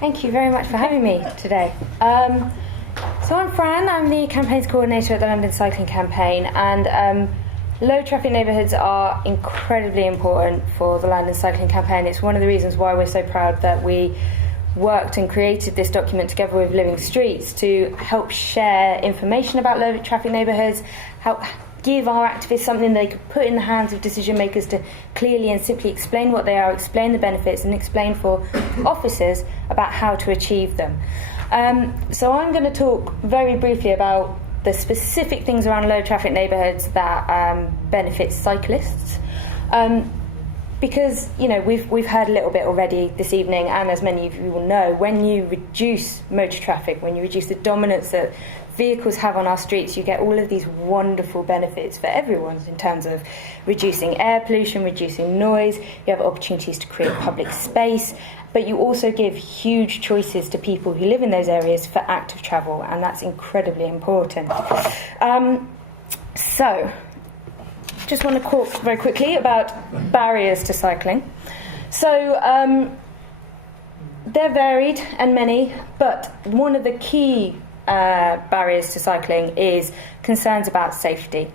Thank you very much for having me today. So I'm Fran, I'm the campaigns coordinator at the London Cycling Campaign, and low traffic neighbourhoods are incredibly important for the London Cycling Campaign. It's one of the reasons why we're so proud that we worked and created this document together with Living Streets to help share information about low traffic neighbourhoods, help give our activists something they could put in the hands of decision makers to clearly and simply explain what they are, explain the benefits, and explain for officers about how to achieve them. So I'm going to talk very briefly about the specific things around low traffic neighbourhoods that benefit cyclists. Because, you know, we've heard a little bit already this evening, and as many of you will know, when you reduce motor traffic, when you reduce the dominance that vehicles have on our streets, you get all of these wonderful benefits for everyone in terms of reducing air pollution, reducing noise. You have opportunities to create public space, but you also give huge choices to people who live in those areas for active travel, and that's incredibly important. So just want to talk very quickly about barriers to cycling. So they're varied and many, but one of the key barriers to cycling is concerns about safety.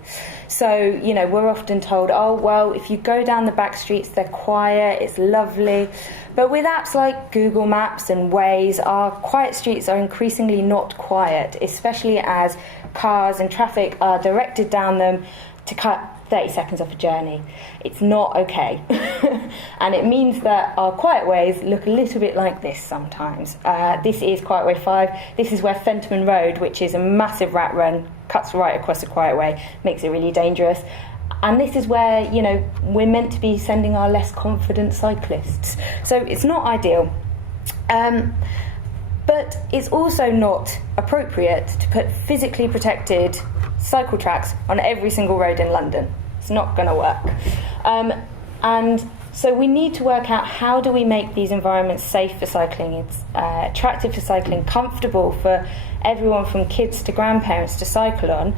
So, you know, we're often told, oh, well, if you go down the back streets, they're quiet, it's lovely. But with apps like Google Maps and Waze, our quiet streets are increasingly not quiet, especially as cars and traffic are directed down them to cut 30 seconds off a journey. It's not okay. And it means that our quiet ways look a little bit like this sometimes. This is Quiet Way 5. This is where Fenton Road, which is a massive rat run, cuts right across the quiet way, makes it really dangerous. And this is where, you know, we're meant to be sending our less confident cyclists. So it's not ideal. But it's also not appropriate to put physically protected cycle tracks on every single road in London. It's not going to work. And so we need to work out, how do we make these environments safe for cycling? It's attractive for cycling, comfortable for everyone from kids to grandparents to cycle on,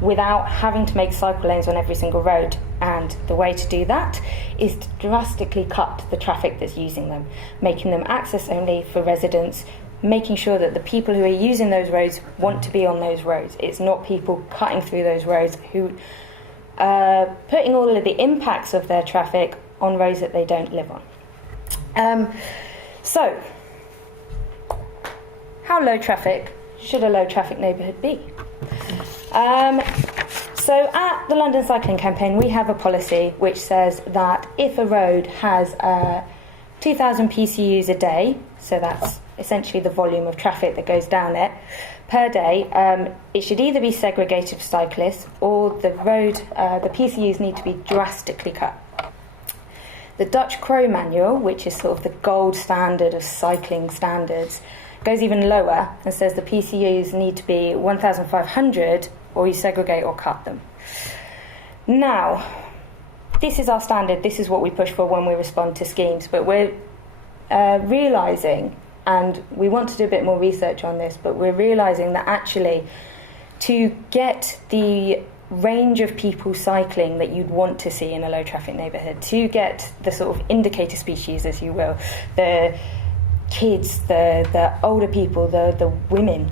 without having to make cycle lanes on every single road. And the way to do that is to drastically cut the traffic that's using them, making them access only for residents, making sure that the people who are using those roads want to be on those roads. It's not people cutting through those roads who are putting all of the impacts of their traffic on roads that they don't live on. So, how low traffic should a low traffic neighbourhood be? So at the London Cycling Campaign, we have a policy which says that if a road has 2,000 PCUs a day, so that's essentially the volume of traffic that goes down it per day, it should either be segregated for cyclists, or the PCUs need to be drastically cut. The Dutch Crow manual, which is sort of the gold standard of cycling standards, goes even lower and says the PCUs need to be 1,500, or you segregate or cut them. Now, this is our standard, this is what we push for when we respond to schemes, but we're realising, and we want to do a bit more research on this, but we're realising that actually to get the range of people cycling that you'd want to see in a low traffic neighbourhood, to get the sort of indicator species, as you will, the kids, the older people, the women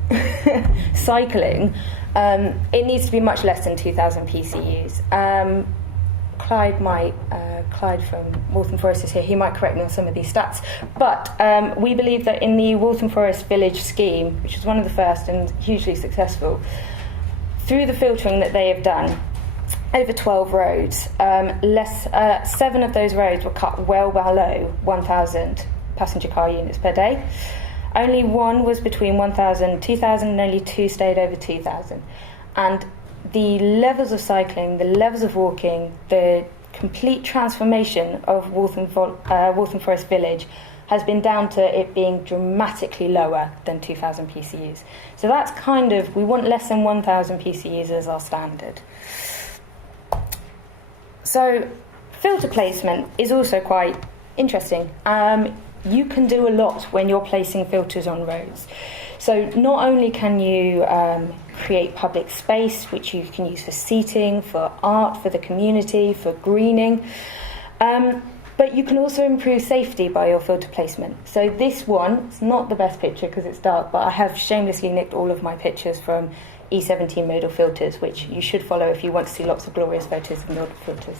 cycling, it needs to be much less than 2,000 PCUs. Clyde from Waltham Forest is here, he might correct me on some of these stats, but we believe that in the Waltham Forest Village scheme, which was one of the first and hugely successful, through the filtering that they have done over 12 roads, 7 of those roads were cut well below 1,000 passenger car units per day. Only one was between 1,000 and 2,000, and only 2 stayed over 2,000. And the levels of cycling, the levels of walking, the complete transformation of Waltham Forest Village has been down to it being dramatically lower than 2,000 PCUs. So that's kind of, we want less than 1,000 PCUs as our standard. So filter placement is also quite interesting. You can do a lot when you're placing filters on roads. So not only can you create public space, which you can use for seating, for art, for the community, for greening, but But you can also improve safety by your filter placement. So this one, it's not the best picture because it's dark, but I have shamelessly nicked all of my pictures from E17 modal filters, which you should follow if you want to see lots of glorious photos of modal filters.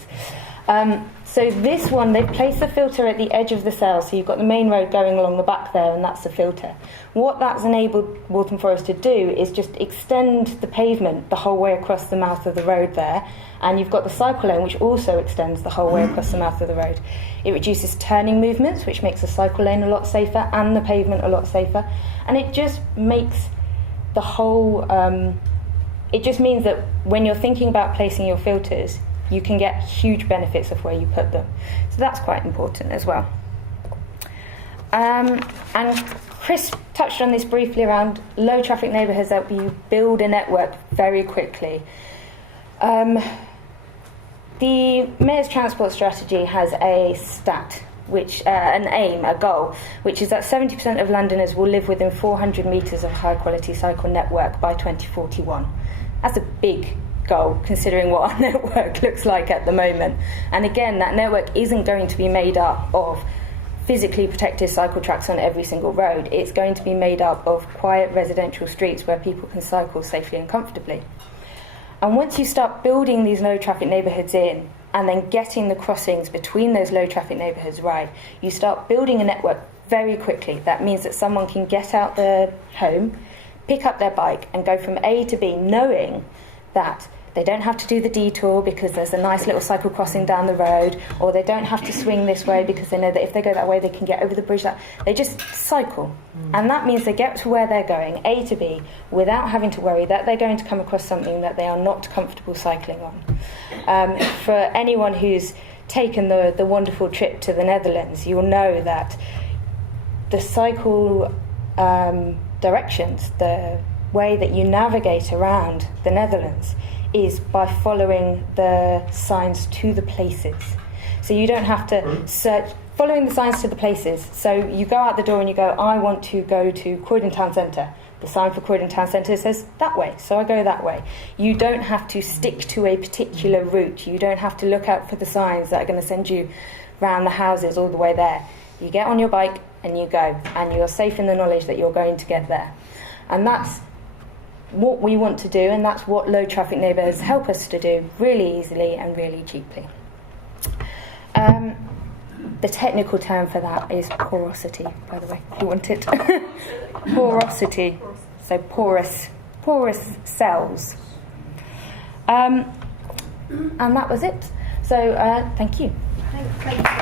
So this one, they've placed the filter at the edge of the cell, so you've got the main road going along the back there, and that's the filter. What that's enabled Waltham Forest to do is just extend the pavement the whole way across the mouth of the road there, and you've got the cycle lane, which also extends the whole way across the mouth of the road. It reduces turning movements, which makes the cycle lane a lot safer, and the pavement a lot safer, and it just makes the whole... it just means that when you're thinking about placing your filters, you can get huge benefits of where you put them. So that's quite important as well. And Chris touched on this briefly around low traffic neighbourhoods help you build a network very quickly. The Mayor's Transport Strategy has a stat, which an aim, a goal, which is that 70% of Londoners will live within 400 metres of high quality cycle network by 2041. That's a big goal, considering what our network looks like at the moment. And again, that network isn't going to be made up of physically protected cycle tracks on every single road. It's going to be made up of quiet residential streets where people can cycle safely and comfortably. And once you start building these low traffic neighbourhoods in, and then getting the crossings between those low traffic neighbourhoods right, you start building a network very quickly. That means that someone can get out their home, pick up their bike, and go from A to B, knowing that they don't have to do the detour because there's a nice little cycle crossing down the road, or they don't have to swing this way because they know that if they go that way they can get over the bridge. They just cycle. And that means they get to where they're going, A to B, without having to worry that they're going to come across something that they are not comfortable cycling on. For anyone who's taken the wonderful trip to the Netherlands, you'll know that the cycle directions, the way that you navigate around the Netherlands, is by following the signs to the places. So you don't have to search, following the signs to the places. So you go out the door and you go, I want to go to Croydon Town Centre. The sign for Croydon Town Centre says that way, so I go that way. You don't have to stick to a particular route. You don't have to look out for the signs that are going to send you round the houses all the way there. You get on your bike and you go, and you're safe in the knowledge that you're going to get there. And that's what we want to do, and that's what low traffic neighbourhoods help us to do really easily and really cheaply. The technical term for that is porosity, by the way, if you want it. Porosity, so porous cells. And that was it. So thank you. Thank you.